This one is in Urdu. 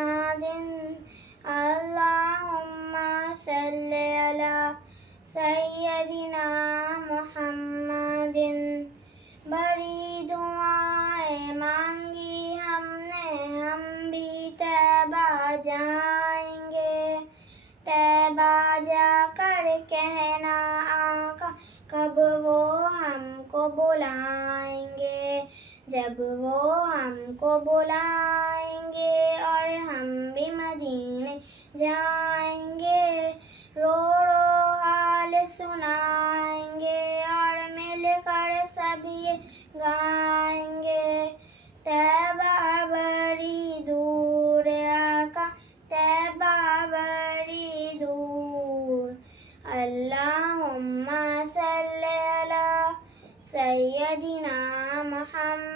محمد اللهم صل على سیدنا محمد. بڑی دعائیں مانگی ہم نے، ہم بھی طیبہ جائیں گے. طیبہ جا کر کہنا آقا کب وہ ہم کو بلائیں گے. جب وہ ہم کو بلائیں گے اور ہم بھی مدینے جائیں گے، رو رو حال سنائیں گے اور مل کر سب یہ گائیں گے. طیبہ بڑی دور آقا، طیبہ بڑی دور. اللہم صلی علی سیدنا محمد.